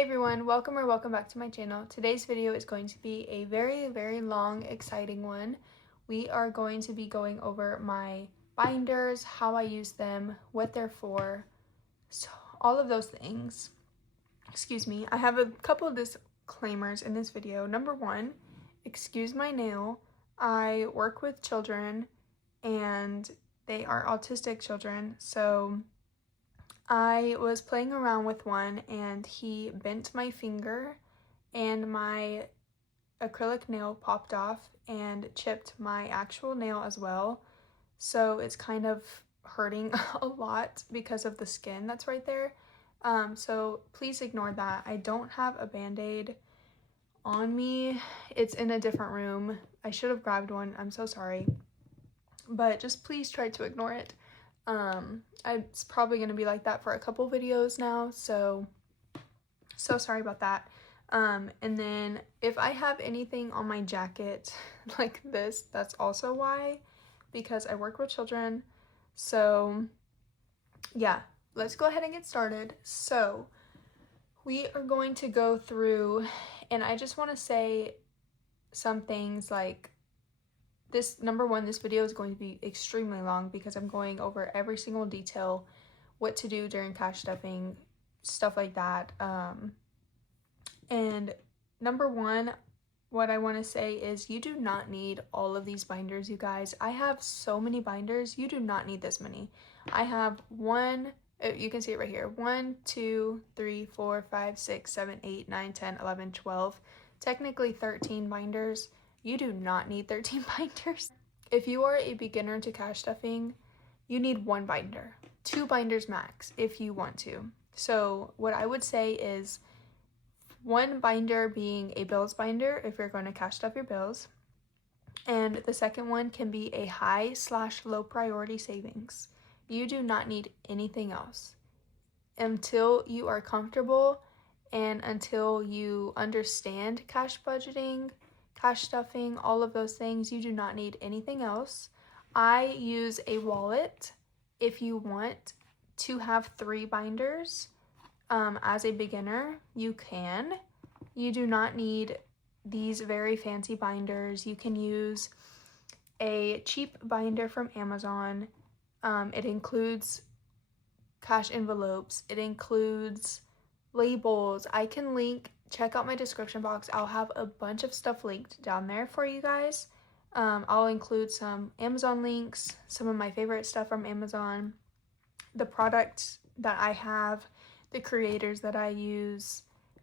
Hey everyone, welcome back to my channel. Today's video is going to be a very long, exciting one. We are going to be going over my binders, how I use them, what they're for, so all of those things. Excuse me, I have a couple of disclaimers in this video. Number one, excuse my nail. I work with children and they are autistic children, so I was playing around with one and he bent my finger and my acrylic nail popped off and chipped my actual nail as well. So it's kind of hurting a lot because of the skin that's right there. So please ignore that. I don't have a band-aid on me. It's in a different room. I should have grabbed one. I'm so sorry. But just please try to ignore it. It's probably going to be like that for a couple videos now, so sorry about that. And then if I have anything on my jacket like this, that's also why, because I work with children. So yeah, let's go ahead and get started. So we are going to go through, and I just want to say some things like this. Number one, this video is going to be extremely long because I'm going over every single detail, what to do during cash stuffing, stuff like that. And number one, what I want to say is you do not need all of these binders, you guys. I have so many binders. You do not need this many. I have one, you can see it right here, 1, 2, 3, 4, 5, 6, 7, 8, 9, 10, 11, 12, technically 13 binders. You do not need 13 binders. If you are a beginner to cash stuffing, you need 1 binder, 2 binders max if you want to. So what I would say is 1 binder being a bills binder if you're going to cash stuff your bills, and the second one can be a high/low priority savings. You do not need anything else until you are comfortable and until you understand cash budgeting, cash stuffing, all of those things. You do not need anything else. I use a wallet if you want to have 3 binders. As a beginner, you can. You do not need these very fancy binders. You can use a cheap binder from Amazon. It includes cash envelopes. It includes labels. I can link, check out my description box. I'll have a bunch of stuff linked down there for you guys. I'll include some Amazon links, some of my favorite stuff from Amazon, the products that I have, the creators that I use,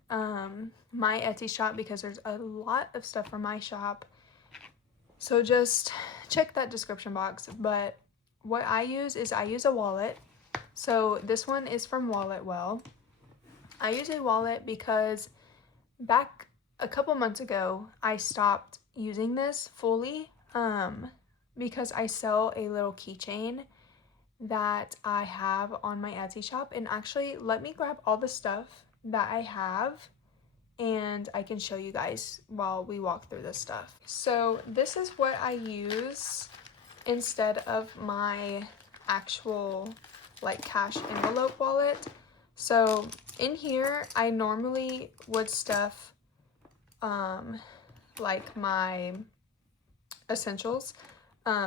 my Etsy shop, because there's a lot of stuff from my shop. So just check that description box. But what I use is I use a wallet. So this one is from Walletwell. I use a wallet because back a couple months ago, I stopped using this fully because I sell a little keychain that I have on my Etsy shop. And actually, let me grab all the stuff that I have and I can show you guys while we walk through this stuff. So this is what I use instead of my actual like cash envelope wallet. So in here, I normally would stuff like my essentials.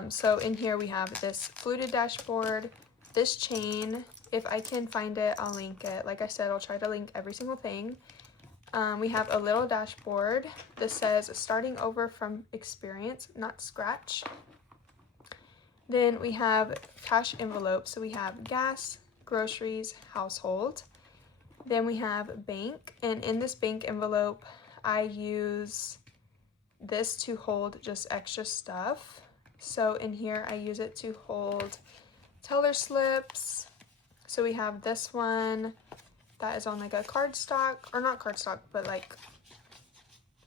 So in here we have this fluted dashboard, this chain. If I can find it, I'll link it. Like I said, I'll try to link every single thing. We have a little dashboard. This says starting over from experience, not scratch. Then we have cash envelopes. So we have gas, groceries, household. Then we have bank, and in this bank envelope, I use this to hold just extra stuff. So in here, I use it to hold teller slips. So we have this one that is on like a cardstock, or not cardstock, but like,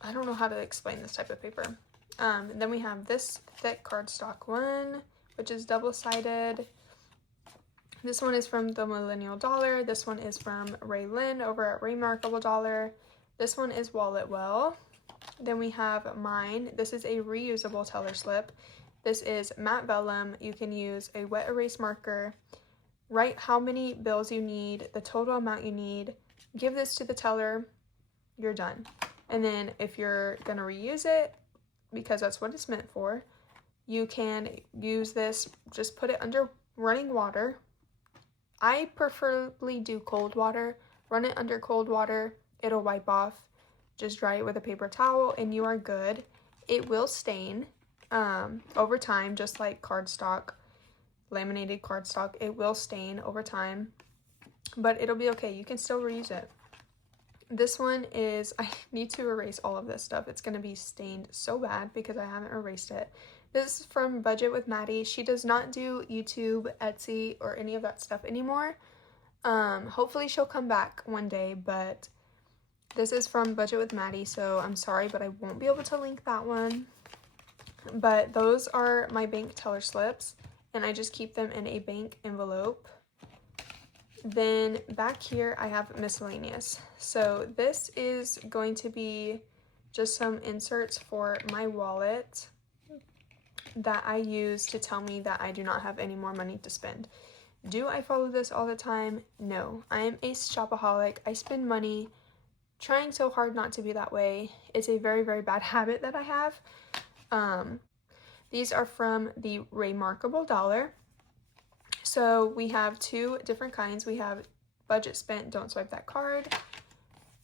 I don't know how to explain this type of paper. And then we have this thick cardstock one, which is double-sided. This one is from the Millennial Dollar. This one is from Ray Lynn over at Remarkable Dollar. This one is Walletwell. Then we have mine. This is a reusable teller slip. This is matte vellum. You can use a wet erase marker, write how many bills you need, the total amount you need, give this to the teller, you're done. And then if you're gonna reuse it, because that's what it's meant for, you can use this, just put it under running water. I preferably do cold water. Run it under cold water, it'll wipe off. Just dry it with a paper towel and you are good. It will stain over time, just like cardstock, laminated cardstock. It will stain over time, but it'll be okay. You can still reuse it. This one is, I need to erase all of this stuff. It's going to be stained so bad because I haven't erased it. This is from Budget with Maddie. She does not do YouTube, Etsy, or any of that stuff anymore. Hopefully she'll come back one day, but this is from Budget with Maddie, so I'm sorry, but I won't be able to link that one. But those are my bank teller slips, and I just keep them in a bank envelope. Then back here I have miscellaneous. So this is going to be just some inserts for my wallet that I use to tell me that I do not have any more money to spend. Do I follow this all the time? No. I am a shopaholic. I spend money trying so hard not to be that way. It's a very, very bad habit that I have. These are from the Remarkable Dollar. So we have two different kinds. We have budget spent, don't swipe that card.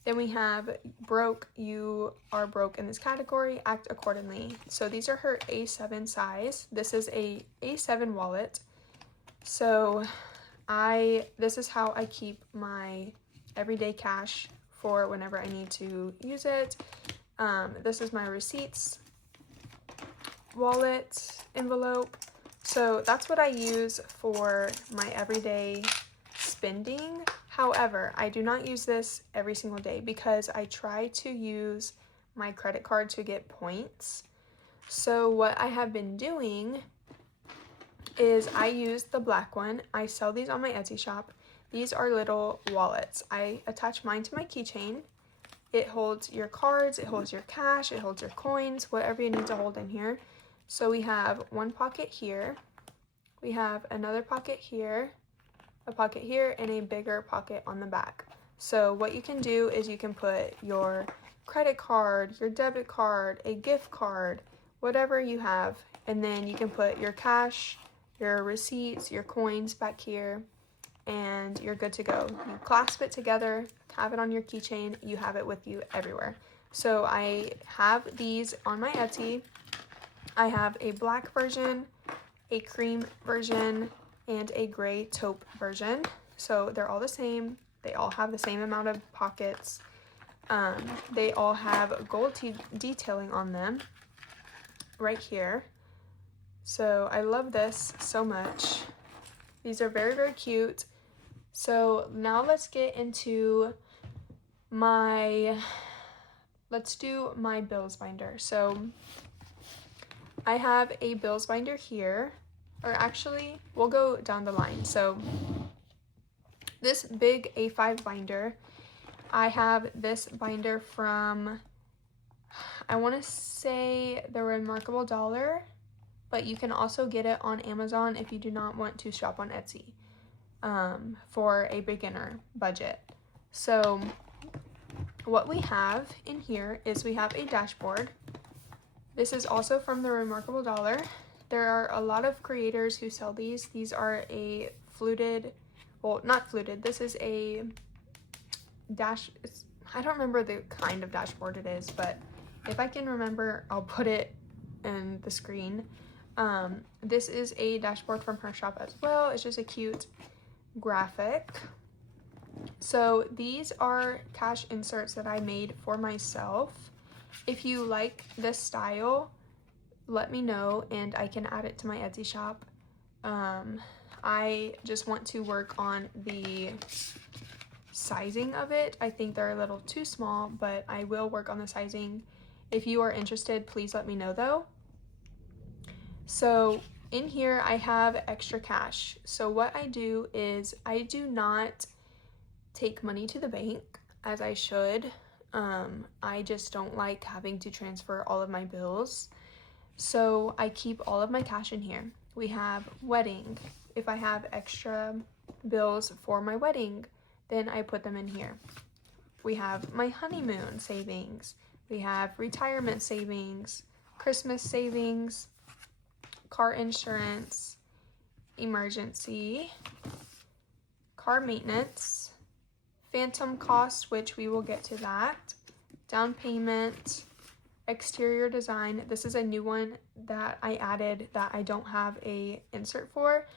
Then we have broke, you are broke in this category, act accordingly. So these are her A7 size. This is a A7 wallet. So this is how I keep my everyday cash for whenever I need to use it. This is my receipts wallet envelope. So that's what I use for my everyday spending. However, I do not use this every single day because I try to use my credit card to get points. So what I have been doing is I use the black one. I sell these on my Etsy shop. These are little wallets. I attach mine to my keychain. It holds your cards, it holds your cash, it holds your coins, whatever you need to hold in here. So we have one pocket here, we have another pocket here, a pocket here, and a bigger pocket on the back. So what you can do is you can put your credit card, your debit card, a gift card, whatever you have, and then you can put your cash, your receipts, your coins back here, and you're good to go. You clasp it together, have it on your keychain, you have it with you everywhere. So I have these on my Etsy. I have a black version, a cream version, and a gray taupe version. So they're all the same. They all have the same amount of pockets. They all have gold detailing on them right here. So I love this so much. These are very, very cute. So now let's get into let's do my bills binder. So I have a bills binder here, or actually we'll go down the line. So this big A5 binder, I have this binder from, I want to say the Remarkable Dollar, but you can also get it on Amazon if you do not want to shop on Etsy for a beginner budget. So what we have in here is we have a dashboard. This is also from the Remarkable Dollar. There are a lot of creators who sell these. These are a fluted, well, not fluted, this is a I don't remember the kind of dashboard it is, but if I can remember, I'll put it in the screen. This is a dashboard from her shop as well. It's just a cute graphic. So these are cash inserts that I made for myself. If you like this style, let me know and I can add it to my Etsy shop. I just want to work on the sizing of it. I think they're a little too small, but I will work on the sizing. If you are interested, please let me know though. So in here I have extra cash. So what I do is I do not take money to the bank as I should. I just don't like having to transfer all of my bills. So I keep all of my cash in here. We have wedding. If I have extra bills for my wedding, then I put them in here. we have my honeymoon savings, we have retirement savings, Christmas savings, car insurance, emergency, car maintenance, phantom cost, which we will get to that, down payment, exterior design. This is a new one that I added that I don't have a insert for,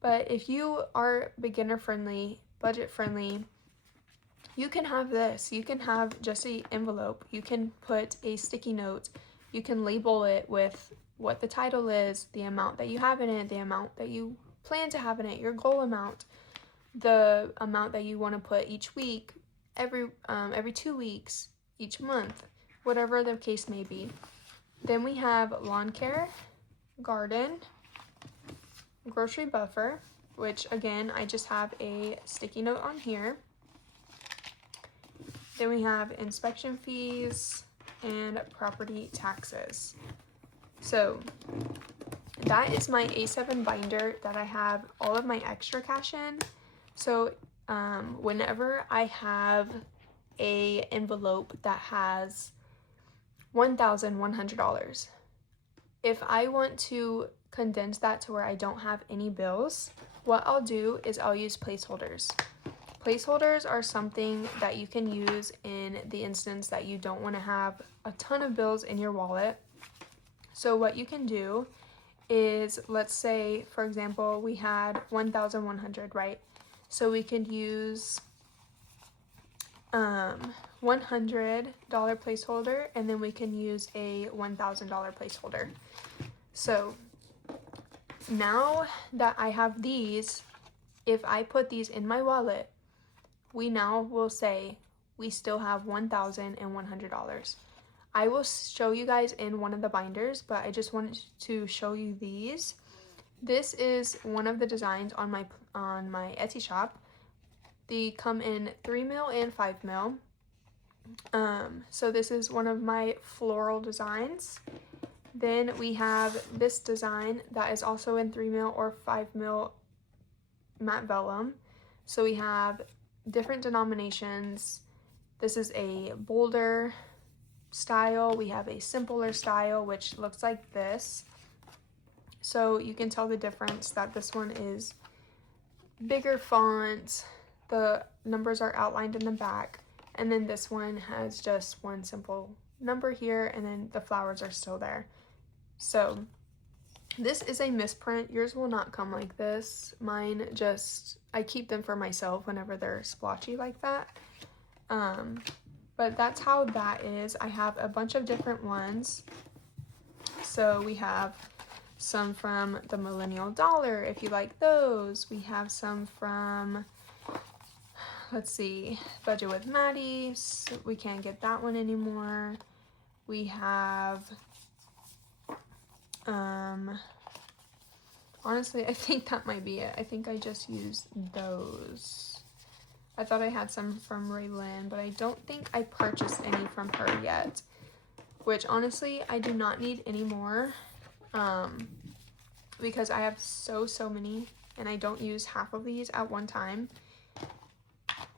but if you are beginner friendly, budget friendly, you can have this. You can have just an envelope. You can put a sticky note. You can label it with what the title is, the amount that you have in it, the amount that you plan to have in it, your goal amount, the amount that you want to put each week, every 2 weeks, each month, whatever the case may be. Then we have lawn care, garden, grocery buffer, which again, I just have a sticky note on here. Then we have inspection fees and property taxes. So that is my A7 binder that I have all of my extra cash in. So whenever I have a envelope that has $1,100, if I want to condense that to where I don't have any bills, what I'll do is I'll use placeholders. Placeholders are something that you can use in the instance that you don't want to have a ton of bills in your wallet. So what you can do is, let's say, for example, we had 1,100, right? So we could use $100 placeholder, and then we can use a $1,000 placeholder. So now that I have these, if I put these in my wallet, we now will say we still have $1,100. I will show you guys in one of the binders, but I just wanted to show you these. This is one of the designs on my Etsy shop. They come in 3mm and 5mm. So this is one of my floral designs. Then we have this design that is also in 3mm or 5mm matte vellum. So we have different denominations. This is a bolder style. We have a simpler style, which looks like this. So you can tell the difference that this one is bigger font. The numbers are outlined in the back. And then this one has just one simple number here, and then the flowers are still there. So this is a misprint. Yours will not come like this. Mine just, I keep them for myself whenever they're splotchy like that. But that's how that is. I have a bunch of different ones. So we have some from the Millennial Dollar, if you like those. We have some from, let's see, Budget with Maddie. So we can't get that one anymore. We have, honestly, I think that might be it. I think I just used those. I thought I had some from Raylan, but I don't think I purchased any from her yet. Which, honestly, I do not need any more. Because I have so many, and I don't use half of these at one time.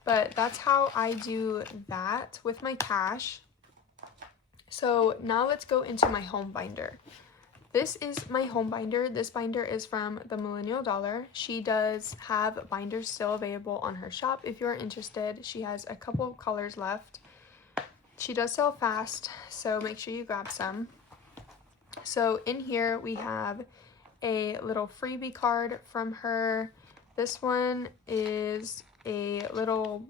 But that's how I do that with my cash. So now let's go into my home binder. This is my home binder. This binder is from the Millennial Dollar. She does have binders still available on her shop if you're interested. She has a couple of colors left. She does sell fast, so make sure you grab some. So in here we have a little freebie card from her. This one is a little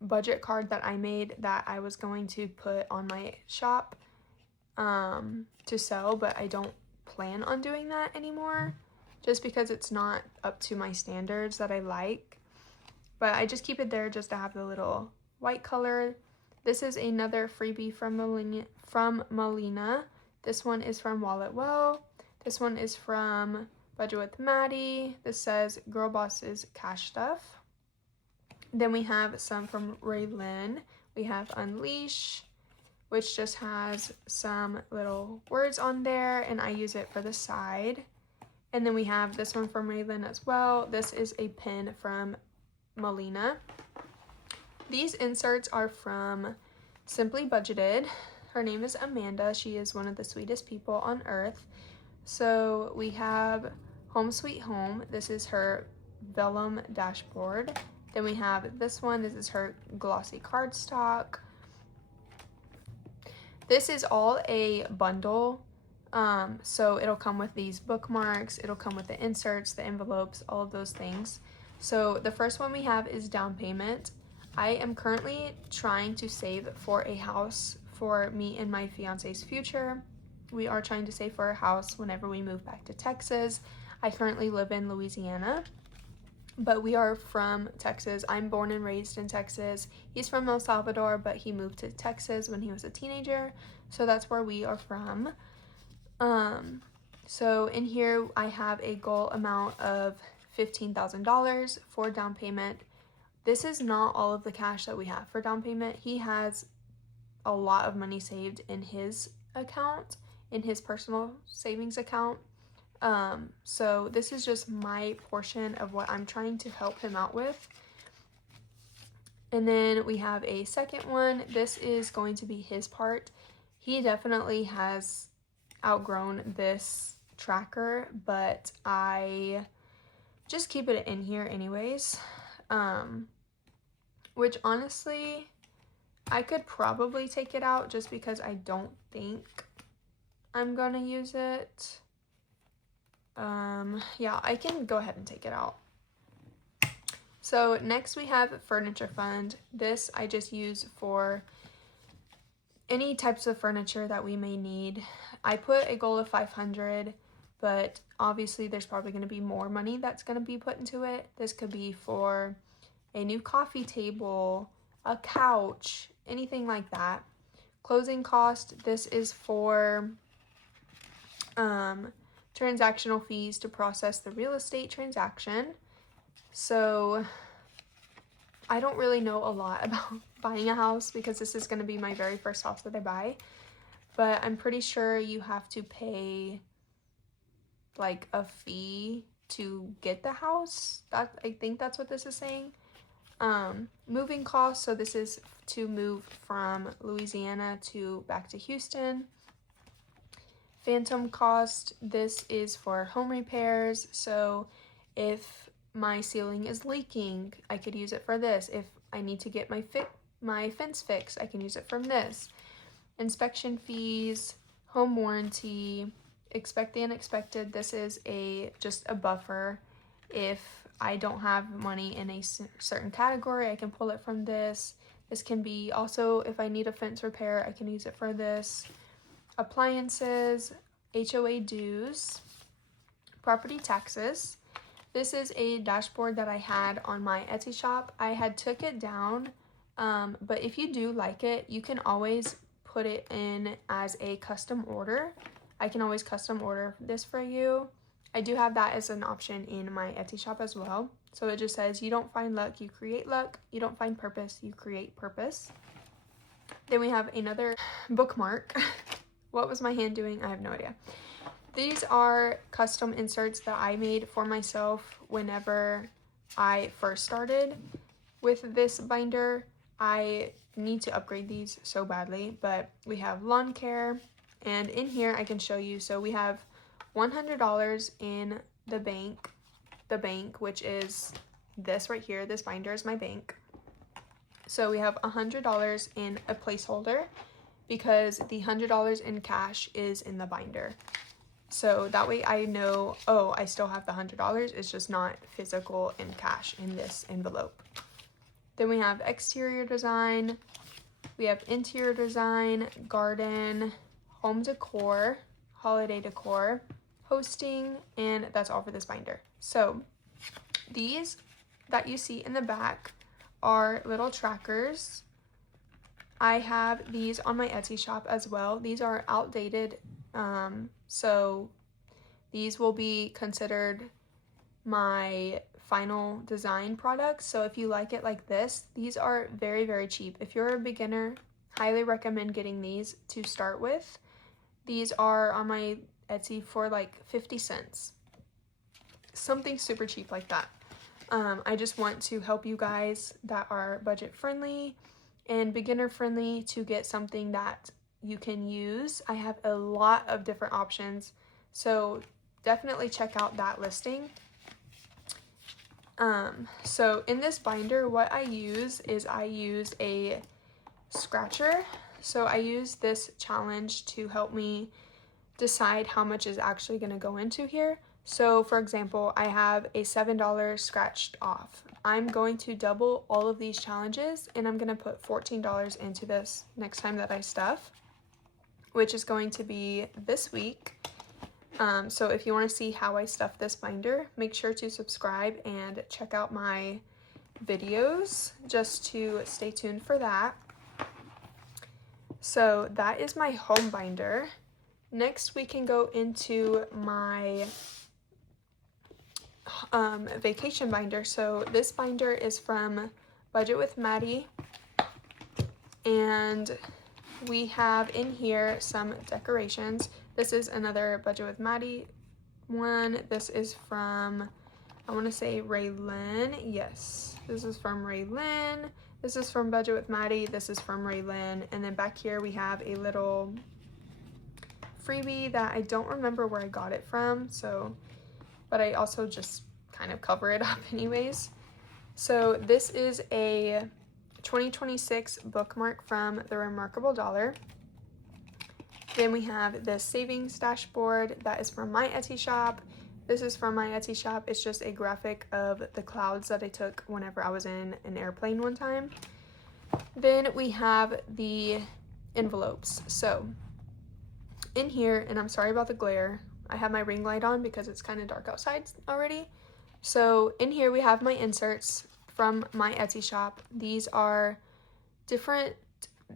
budget card that I made that I was going to put on my shop to sell, but I don't plan on doing that anymore just because it's not up to my standards that I like. But I just keep it there just to have the little white color. This is another freebie from Melina. This one is from Wallet Well. This one is from Budget with Maddie. This says Girl Boss's Cash Stuff. Then we have some from Raylan. We have Unleash, which just has some little words on there, and I use it for the side. And then we have this one from Raylan as well. This is a pin from Melina. These inserts are from Simply Budgeted. Her name is Amanda. She is one of the sweetest people on earth. So we have Home Sweet Home. This is her vellum dashboard. Then we have this one. This is her glossy cardstock. This is all a bundle. So it'll come with these bookmarks. It'll come with the inserts, the envelopes, all of those things. So the first one we have is down payment. I am currently trying to save for a house for me and my fiance's future. We are trying to save for a house whenever we move back to Texas. I currently live in Louisiana, but we are from Texas. I'm born and raised in Texas. He's from El Salvador, but he moved to Texas when he was a teenager, so that's where we are from. So in here I have a goal amount of $15,000 for down payment. This is not all of the cash that we have for down payment. He has a lot of money saved in his account, in his personal savings account. So this is just my portion of what I'm trying to help him out with. And then we have a second one. This is going to be his part. He definitely has outgrown this tracker, but I just keep it in here anyways. Which honestly, I could probably take it out just because I don't think I'm gonna use it. Yeah, I can go ahead and take it out. So next we have Furniture Fund. This I just use for any types of furniture that we may need. I put a goal of $500, but obviously there's probably going to be more money that's going to be put into it. This could be for a new coffee table, a couch, anything like that. Closing cost, this is for transactional fees to process the real estate transaction. So I don't really know a lot about buying a house because this is going to be my very first house that I buy, but I'm pretty sure you have to pay like a fee to get the house. I think that's what this is saying. Moving costs, so this is to move from Louisiana to back to Houston. Phantom cost, this is for home repairs, so if my ceiling is leaking, I could use it for this. If I need to get my fence fixed, I can use it from this. Inspection fees, home warranty, expect the unexpected. This is just a buffer. If I don't have money in a certain category, I can pull it from this. This can be also, if I need a fence repair, I can use it for this. Appliances, HOA dues, property taxes. This is a dashboard that I had on my Etsy shop. I had took it down, but if you do like it, you can always put it in as a custom order. I can always custom order this for you. I do have that as an option in my Etsy shop as well. So it just says, you don't find luck, you create luck. You don't find purpose, you create purpose. Then we have another bookmark. What was my hand doing? I have no idea. These are custom inserts that I made for myself whenever I first started with this binder. I need to upgrade these so badly, but we have lawn care, and in here I can show you. So we have $100 in the bank, which is this right here. This binder is my bank. So we have $100 in a placeholder because the $100 in cash is in the binder. So that way I know, oh, I still have the $100. It's just not physical in cash in this envelope. Then we have exterior design. We have interior design, garden, home decor, holiday decor, hosting, and that's all for this binder. So these that you see in the back are little trackers. I have these on my Etsy shop as well. These are outdated, so these will be considered my final design products. So if you like it like this, these are very, very cheap. If you're a beginner, highly recommend getting these to start with. These are on my Etsy for like 50 cents. Something super cheap like that. I just want to help you guys that are budget friendly and beginner friendly to get something that you can use. I have a lot of different options, so definitely check out that listing. So in this binder, what I use is I use a scratcher. So I use this challenge to help me decide how much is actually going to go into here. So for example, I have a $7 scratched off. I'm going to double all of these challenges and I'm going to put $14 into this next time that I stuff, which is going to be this week. So if you want to see how I stuff this binder, make sure to subscribe and check out my videos just to stay tuned for that. So that is my home binder. Next, we can go into my vacation binder. So this binder is from Budget with Maddie, and we have in here some decorations. This is another Budget with Maddie one. This is from, I want to say Raylyn. Yes, this is from Raylyn. This is from Budget with Maddie. This is from Raylyn. And then back here we have a little freebie that I don't remember where I got it from, so, but I also just kind of cover it up anyways. So this is a 2026 bookmark from The Remarkable Dollar. Then we have the savings dashboard that is from my Etsy shop. This is from my Etsy shop. It's just a graphic of the clouds that I took whenever I was in an airplane one time. Then we have the envelopes. So in here, and I'm sorry about the glare, I have my ring light on because it's kind of dark outside already. So in here we have my inserts from my Etsy shop. These are different,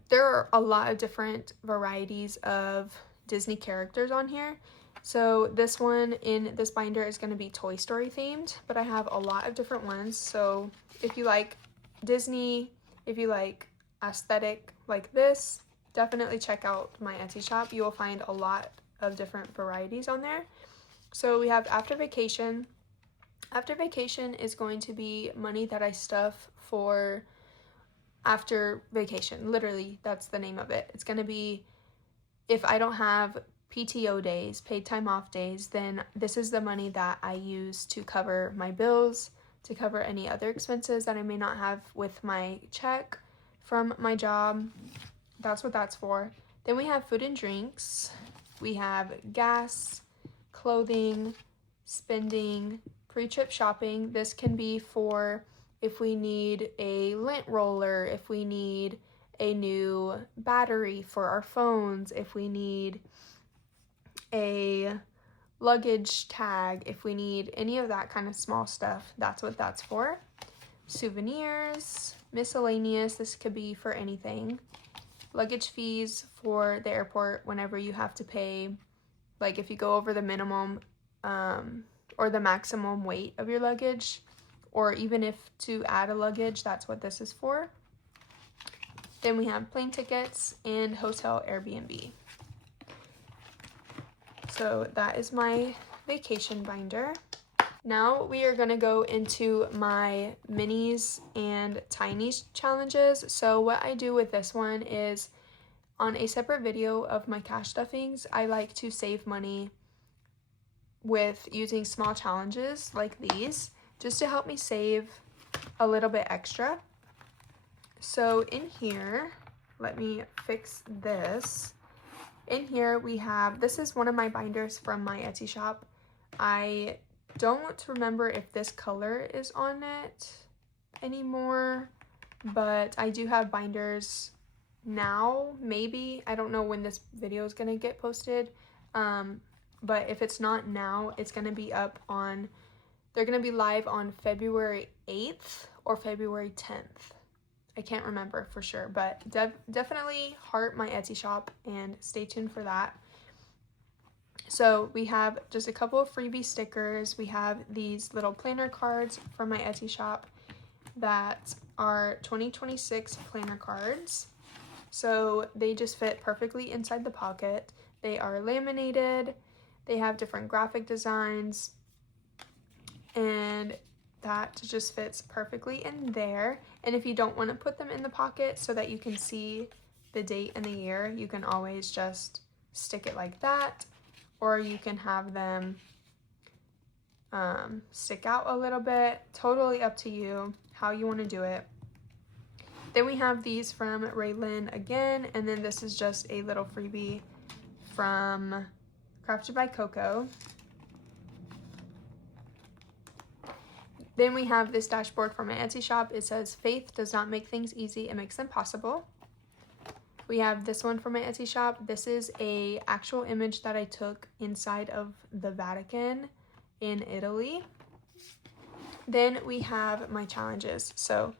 there are a lot of different varieties of Disney characters on here. So this one in this binder is going to be Toy Story themed, but I have a lot of different ones. So if you like Disney, if you like aesthetic like this, definitely check out my Etsy shop. You will find a lot of different varieties on there. So we have After Vacation. After Vacation is going to be money that I stuff for after vacation. Literally, that's the name of it. It's going to be, if I don't have PTO days, paid time off days, then this is the money that I use to cover my bills, to cover any other expenses that I may not have with my check from my job. That's what that's for. Then we have food and drinks. We have gas, clothing, spending, pre-trip shopping. This can be for if we need a lint roller, if we need a new battery for our phones, if we need a luggage tag, if we need any of that kind of small stuff, that's what that's for. Souvenirs, miscellaneous, this could be for anything. Luggage fees for the airport whenever you have to pay, like if you go over the minimum or the maximum weight of your luggage, or even if to add a luggage, that's what this is for. Then we have plane tickets and hotel Airbnb. So that is my vacation binder. Now we are going to go into my minis and tinies challenges. So what I do with this one is, on a separate video of my cash stuffings, I like to save money with using small challenges like these, just to help me save a little bit extra. So in here, let me fix this. In here we have, this is one of my binders from my Etsy shop. I don't remember if this color is on it anymore, but I do have binders now, maybe. I don't know when this video is going to get posted, but if it's not now, it's going to be up on, they're going to be live on February 8th or February 10th. I can't remember for sure, but definitely heart my Etsy shop and stay tuned for that. So we have just a couple of freebie stickers. We have these little planner cards from my Etsy shop that are 2026 planner cards. So they just fit perfectly inside the pocket. They are laminated. They have different graphic designs. And that just fits perfectly in there. And if you don't want to put them in the pocket so that you can see the date and the year, you can always just stick it like that, or you can have them stick out a little bit. Totally up to you how you want to do it. Then we have these from Raylan again, and then this is just a little freebie from Crafted by Coco. Then we have this dashboard from my Etsy shop. It says, "Faith does not make things easy, it makes them possible." We have this one from my Etsy shop. This is a actual image that I took inside of the Vatican in Italy. Then we have my challenges. So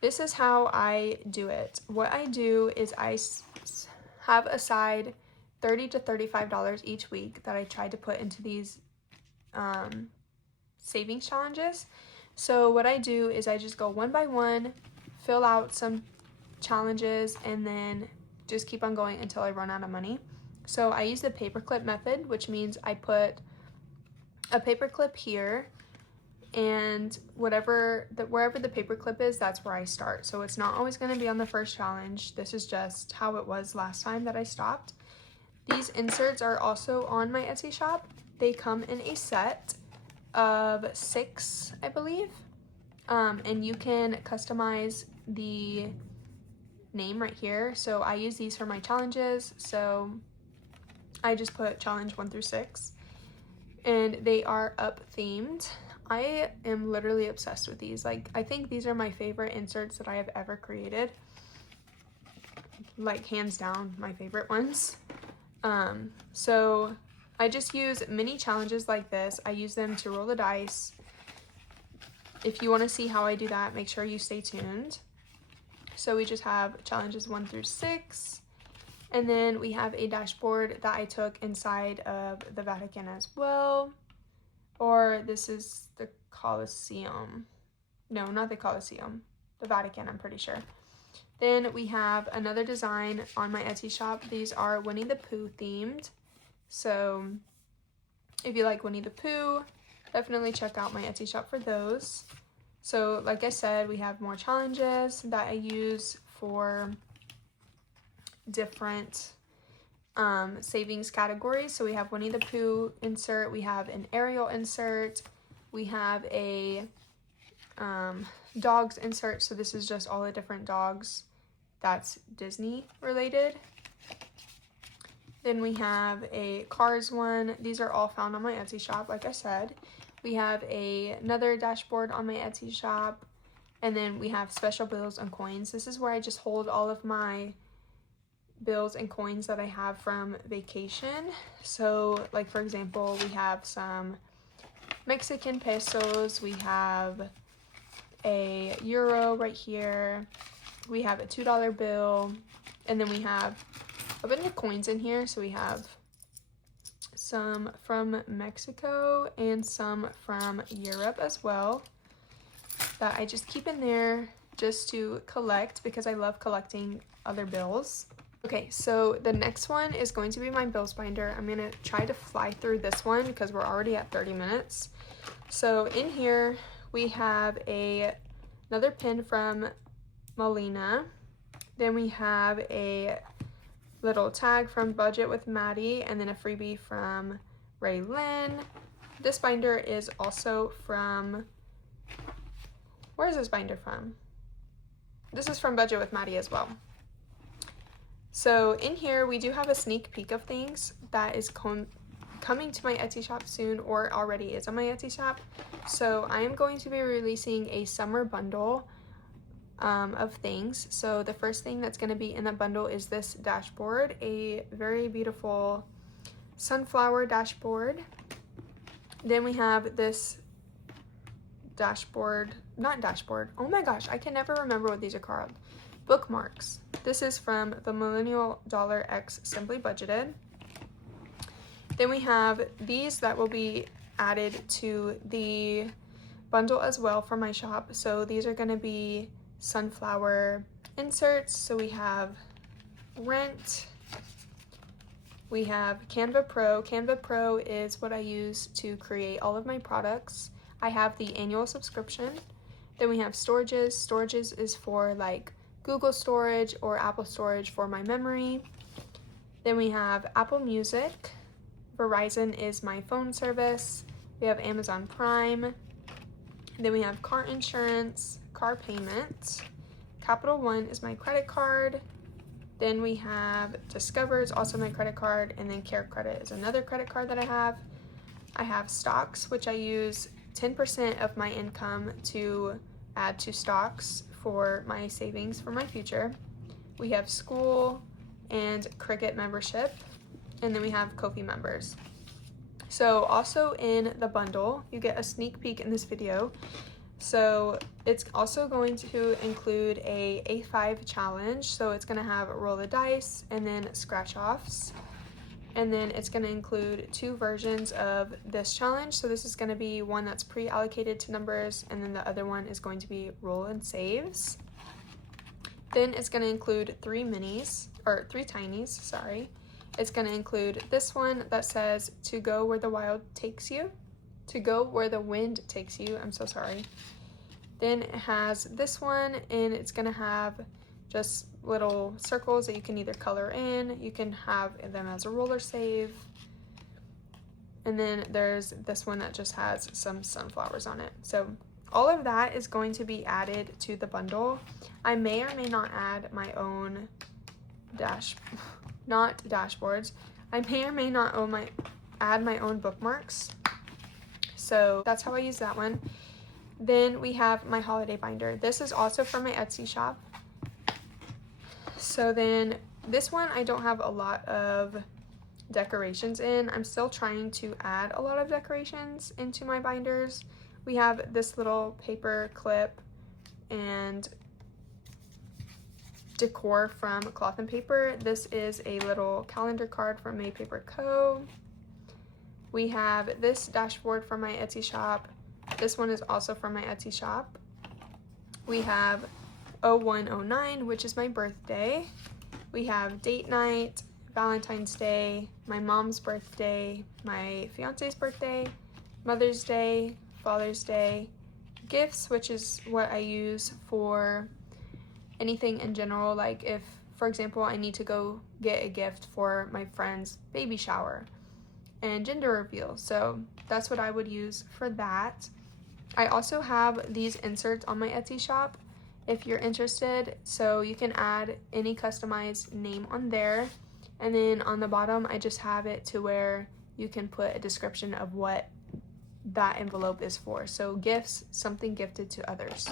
this is how I do it. What I do is I have aside $30 to $35 each week that I try to put into these savings challenges. So what I do is I just go one by one, fill out some challenges, and then just keep on going until I run out of money. So I use the paperclip method, which means I put a paperclip here, and wherever the paperclip is, that's where I start. So it's not always going to be on the first challenge. This is just how it was last time that I stopped. These inserts are also on my Etsy shop. They come in a set of 6, I believe, and you can customize the name right here. So I use these for my challenges, so I just put challenge 1 through 6, and they are up themed. I am literally obsessed with these. Like, I think these are my favorite inserts that I have ever created, like hands down my favorite ones. So I just use mini challenges like this. I use them to roll the dice. If you want to see how I do that, make sure you stay tuned. So we just have challenges 1 through 6. And then we have a dashboard that I took inside of the Vatican as well. Or this is the Colosseum. No, not the Colosseum. The Vatican, I'm pretty sure. Then we have another design on my Etsy shop. These are Winnie the Pooh themed. So if you like Winnie the Pooh, definitely check out my Etsy shop for those. So like I said, we have more challenges that I use for different savings categories. So we have Winnie the Pooh insert, we have an Ariel insert, we have a dogs insert. So this is just all the different dogs that's Disney related. Then we have a Cars one. These are all found on my Etsy shop, like I said. We have another dashboard on my Etsy shop. And then we have special bills and coins. This is where I just hold all of my bills and coins that I have from vacation. So, like, for example, we have some Mexican pesos. We have a euro right here. We have a $2 bill. And then we have a bunch of coins in here. So we have some from Mexico and some from Europe as well that I just keep in there just to collect because I love collecting other bills. Okay, so the next one is going to be my bills binder. I'm going to try to fly through this one because we're already at 30 minutes. So in here we have another pin from Melina. Then we have a little tag from Budget with Maddie, and then a freebie from Raylan. This binder is also from, where is this binder from? This is from Budget with Maddie as well. So in here we do have a sneak peek of things that is coming to my Etsy shop soon, or already is on my Etsy shop. So I am going to be releasing a summer bundle of things. So the first thing that's going to be in the bundle is this dashboard, a very beautiful sunflower dashboard. Then we have this dashboard, not dashboard, oh my gosh, I can never remember what these are called. Bookmarks. This is from the Millennial $X Simply Budgeted. Then we have these that will be added to the bundle as well for my shop. So these are going to be sunflower inserts. So we have Rent, we have Canva Pro. Canva Pro is what I use to create all of my products. I have the annual subscription. Then we have storages. Storages is for like Google storage or Apple storage for my memory. Then we have Apple Music. Verizon is my phone service. We have Amazon Prime. Then we have car insurance, car payment. Capital One is my credit card. Then we have Discover is also my credit card, and then Care Credit is another credit card that I have. I have stocks, which I use 10% of my income to add to stocks for my savings for my future. We have school and Cricut membership, and then we have Ko-fi members. So also in the bundle, you get a sneak peek in this video. So it's also going to include a A5 challenge. So it's going to have roll the dice and then scratch offs. And then it's going to include 2 versions of this challenge. So this is going to be one that's pre-allocated to numbers, and then the other one is going to be roll and saves. Then it's going to include 3 tinies, sorry. It's going to include this one that says to go where the wild takes you. To go where the wind takes you, I'm so sorry. Then it has this one, and it's going to have just little circles that you can either color in, you can have them as a roller save. And then there's this one that just has some sunflowers on it. So all of that is going to be added to the bundle. I may or may not add my own not dashboards. I may or may not add my own bookmarks. So that's how I use that one. Then we have my holiday binder. This is also from my Etsy shop. So then this one I don't have a lot of decorations in. I'm still trying to add a lot of decorations into my binders. We have this little paper clip and decor from Cloth and Paper. This is a little calendar card from May Paper Co. We have this dashboard from my Etsy shop. This one is also from my Etsy shop. We have 0109, which is my birthday. We have date night, Valentine's Day, my mom's birthday, my fiance's birthday, Mother's Day, Father's Day, gifts, which is what I use for anything in general, like if, for example, I need to go get a gift for my friend's baby shower, and gender reveal. So that's what I would use for that. I also have these inserts on my Etsy shop if you're interested, so you can add any customized name on there, and then on the bottom I just have it to where you can put a description of what that envelope is for. So gifts, something gifted to others.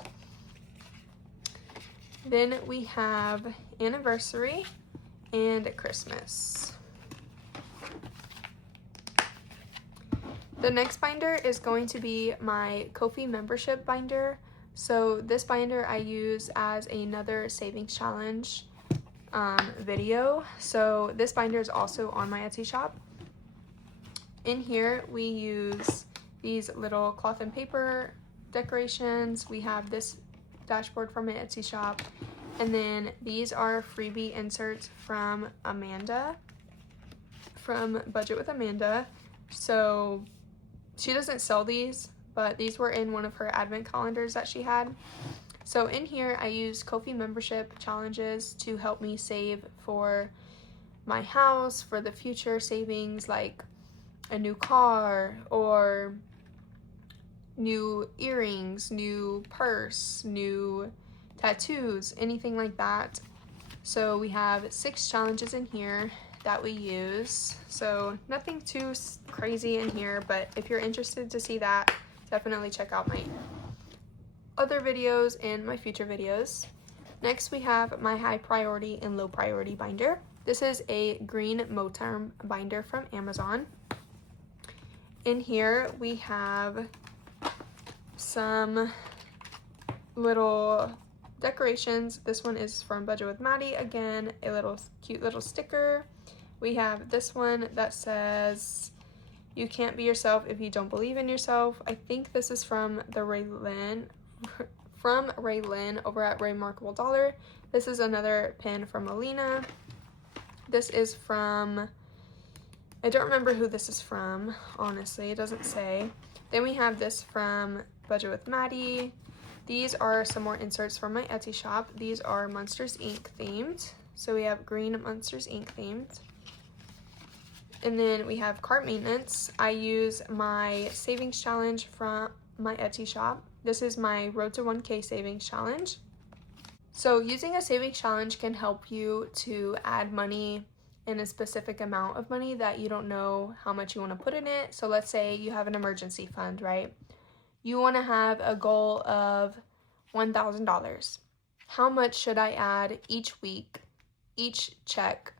Then we have anniversary and Christmas. The next binder is going to be my Ko-fi membership binder. So this binder I use as another savings challenge video. So this binder is also on my Etsy shop. In here we use these little Cloth and Paper decorations. We have this dashboard from my Etsy shop, and then these are freebie inserts from Amanda, from Budget with Amanda. So she doesn't sell these, but these were in one of her advent calendars that she had. So in here I use Ko-fi membership challenges to help me save for my house, for the future savings, like a new car or new earrings, new purse, new tattoos, anything like that. So we have 6 challenges in here that we use. So nothing too crazy in here, but if you're interested to see that, definitely check out my other videos and my future videos. Next we have my high priority and low priority binder. This is a green Moterm binder from Amazon. In here we have some little decorations. This one is from Budget with Maddie. Again, a little cute little sticker. We have this one that says, "You can't be yourself if you don't believe in yourself." I think this is from the Raylyn over at Remarkable Dollar. This is another pin from Alina. This is from, I don't remember who this is from, honestly, it doesn't say. Then we have this from Budget with Maddie. These are some more inserts from my Etsy shop. These are Monsters Inc. themed. So we have green Monsters Inc. themed. And then we have cart maintenance. I use my savings challenge from my Etsy shop. This is my Road to 1K savings challenge. So using a savings challenge can help you to add money in a specific amount of money that you don't know how much you want to put in it. So let's say you have an emergency fund, right? You want to have a goal of $1,000. How much should I add each week, each check,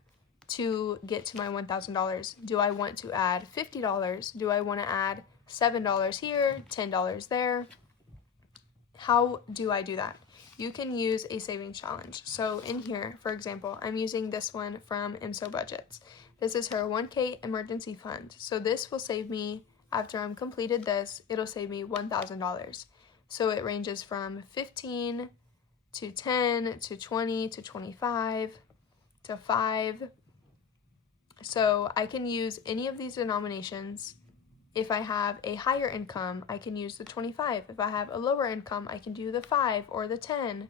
to get to my $1,000? Do I want to add $50? Do I want to add $7 here, $10 there? How do I do that? You can use a savings challenge. So in here, for example, I'm using this one from IMSO Budgets. This is her 1K emergency fund. So this will save me, after I'm completed this, it'll save me $1,000. So it ranges from 15 to 10 to 20 to 25 to 5. So I can use any of these denominations. If I have a higher income, I can use the 25. If I have a lower income, I can do the 5 or the 10.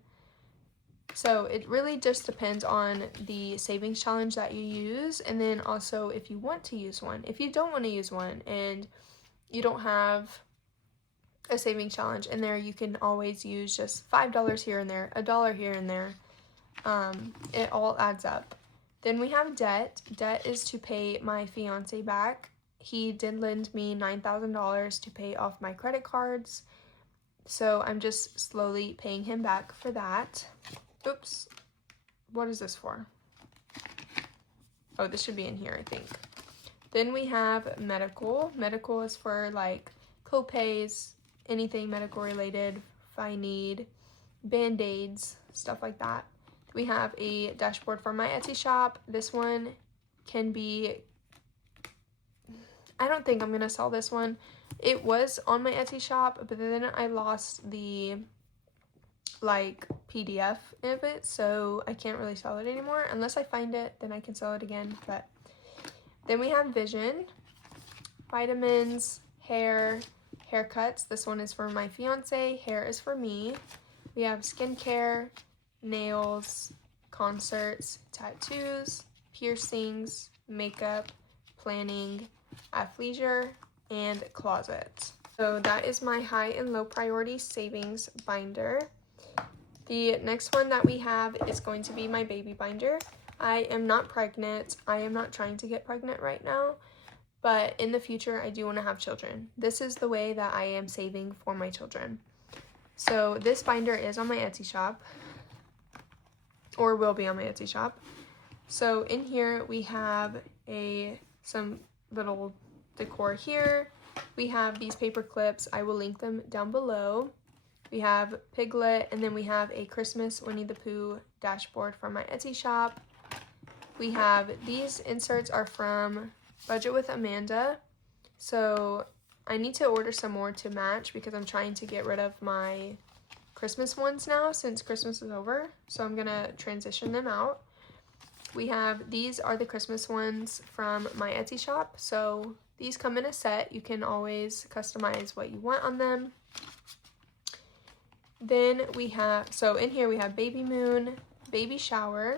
So it really just depends on the savings challenge that you use, and then also if you want to use one. If you don't want to use one and you don't have a savings challenge in there, you can always use just $5 here and there, $1 here and there. It all adds up. Then we have debt. Debt is to pay my fiance back. He did lend me $9,000 to pay off my credit cards, so I'm just slowly paying him back for that. Oops, what is this for? Oh, this should be in here, I think. Then we have medical. Medical is for like co-pays, anything medical related, if I need band-aids, stuff like that. We have a dashboard for my Etsy shop. This one can be, I don't think I'm gonna sell this one. It was on my Etsy shop, but then I lost the like PDF of it, so I can't really sell it anymore. Unless I find it, then I can sell it again. But then we have vision, vitamins, hair, haircuts. This one is for my fiance, hair is for me. We have skincare, nails, concerts, tattoos, piercings, makeup, planning, athleisure, and closet. So that is my high and low priority savings binder. The next one that we have is going to be my baby binder. I am not pregnant. I am not trying to get pregnant right now, but in the future I do want to have children. This is the way that I am saving for my children. So this binder is on my Etsy shop, or will be on my Etsy shop. So in here we have some little decor here. We have these paper clips. I will link them down below. We have Piglet, and then we have a Christmas Winnie the Pooh dashboard from my Etsy shop. We have these inserts are from Budget with Amanda. So I need to order some more to match because I'm trying to get rid of my Christmas ones now since Christmas is over. So I'm gonna transition them out. We have, these are the Christmas ones from my Etsy shop. So these come in a set. You can always customize what you want on them. Then we have, so in here we have Baby Moon, Baby Shower,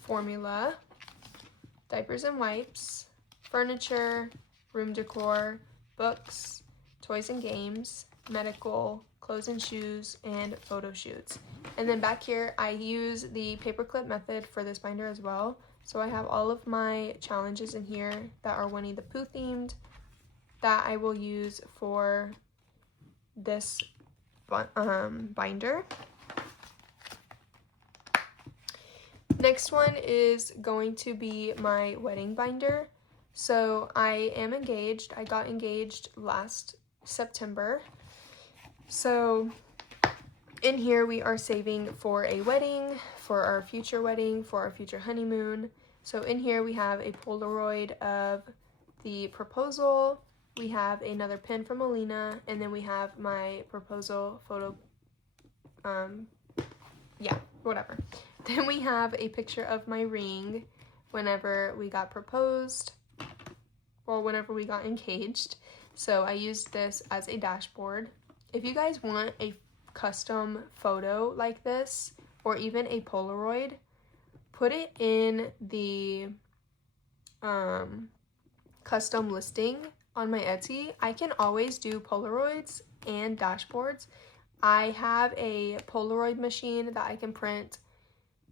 Formula, Diapers and Wipes, Furniture, Room Decor, Books, Toys and Games, Medical, Clothes and Shoes, and Photo Shoots. And then back here I use the paperclip method for this binder as well. So I have all of my challenges in here that are Winnie the Pooh themed that I will use for this binder. Next one is going to be my wedding binder. So I am engaged. I got engaged last September. So in here we are saving for a wedding, for our future wedding, for our future honeymoon. So in here we have a Polaroid of the proposal. We have another pin from Alina, and then we have my proposal photo, whatever. Then we have a picture of my ring whenever we got proposed, or whenever we got engaged. So I used this as a dashboard. If you guys want a custom photo like this, or even a Polaroid, put it in the custom listing on my Etsy. I can always do Polaroids and dashboards. I have a Polaroid machine that I can print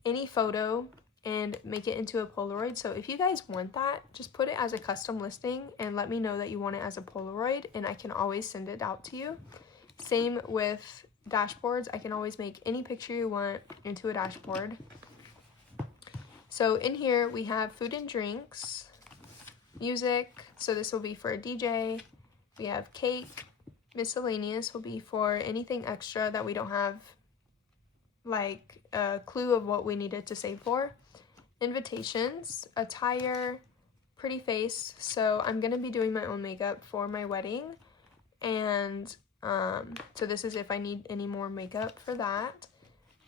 any photo and make it into a Polaroid. So if you guys want that, just put it as a custom listing and let me know that you want it as a Polaroid, and I can always send it out to you. Same with dashboards. I can always make any picture you want into a dashboard. So in here we have food and drinks, music, so this will be for a DJ. We have cake, miscellaneous will be for anything extra that we don't have like a clue of what we needed to save for. Invitations, attire, pretty face, so I'm gonna be doing my own makeup for my wedding, and so this is if I need any more makeup for that.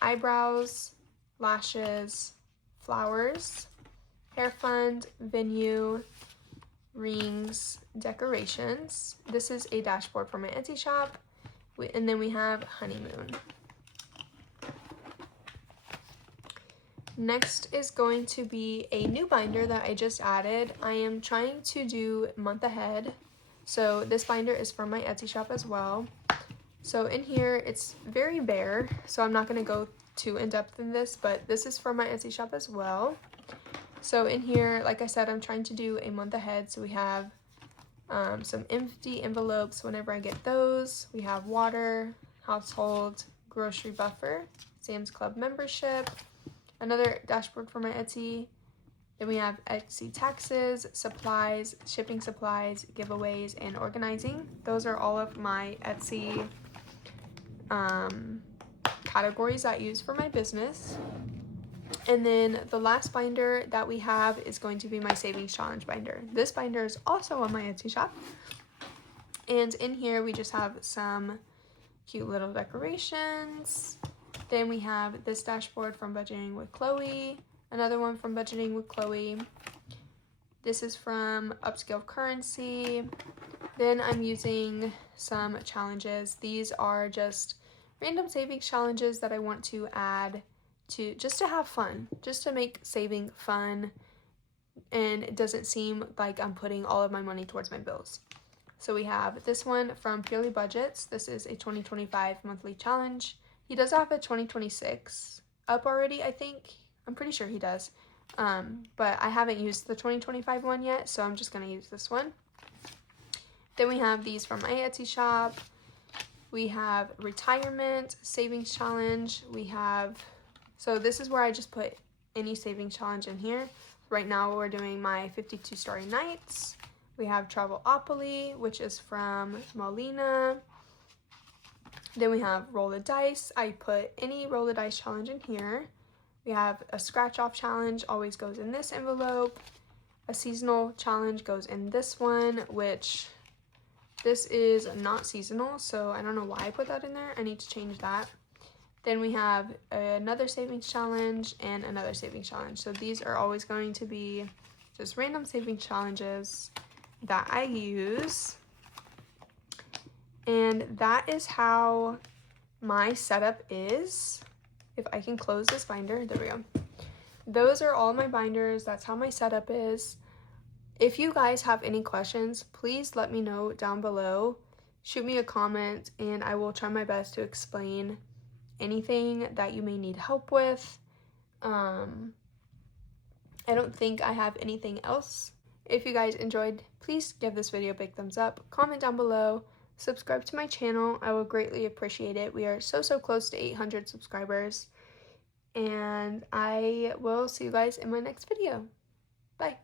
Eyebrows, lashes, flowers, hair fund, venue, rings, decorations. This is a dashboard for my Etsy shop, and then we have honeymoon. Next is going to be a new binder that I just added. I am trying to do month ahead, so this binder is from my Etsy shop as well. So in here it's very bare, so I'm not going to go too in-depth in this, but this is from my Etsy shop as well. So in here, like I said, I'm trying to do a month ahead, so we have some empty envelopes whenever I get those. We have water, household, grocery buffer, Sam's Club membership, another dashboard for my Etsy. Then we have Etsy taxes, supplies, shipping supplies, giveaways, and organizing. Those are all of my Etsy categories I use for my business. And then the last binder that we have is going to be my savings challenge binder. This binder is also on my Etsy shop. And in here we just have some cute little decorations. Then we have this dashboard from Budgeting with Chloe, another one from Budgeting with Chloe. This is from Upscale Currency. Then I'm using some challenges. These are just random savings challenges that I want to add to just to have fun, just to make saving fun, and it doesn't seem like I'm putting all of my money towards my bills. So we have this one from Purely Budgets. This is a 2025 monthly challenge. He does have a 2026 up already, I think. I'm pretty sure he does. But I haven't used the 2025 one yet, so I'm just going to use this one. Then we have these from my Etsy shop. We have retirement, savings challenge. We have, so this is where I just put any savings challenge in here. Right now we're doing my 52 Starry Nights. We have Travelopoly, which is from Molina. Then we have Roll the Dice. I put any Roll the Dice challenge in here. We have a scratch off challenge, always goes in this envelope. A seasonal challenge goes in this one, which this is not seasonal, so I don't know why I put that in there. I need to change that. Then we have another savings challenge and another savings challenge. So these are always going to be just random savings challenges that I use. And that is how my setup is. If I can close this binder, there we go. Those are all my binders. That's how my setup is. If you guys have any questions, please let me know down below. Shoot me a comment and I will try my best to explain anything that you may need help with. I don't think I have anything else. If you guys enjoyed, please give this video a big thumbs up, comment down below, subscribe to my channel. I will greatly appreciate it. We are so close to 800 subscribers, and I will see you guys in my next video. Bye.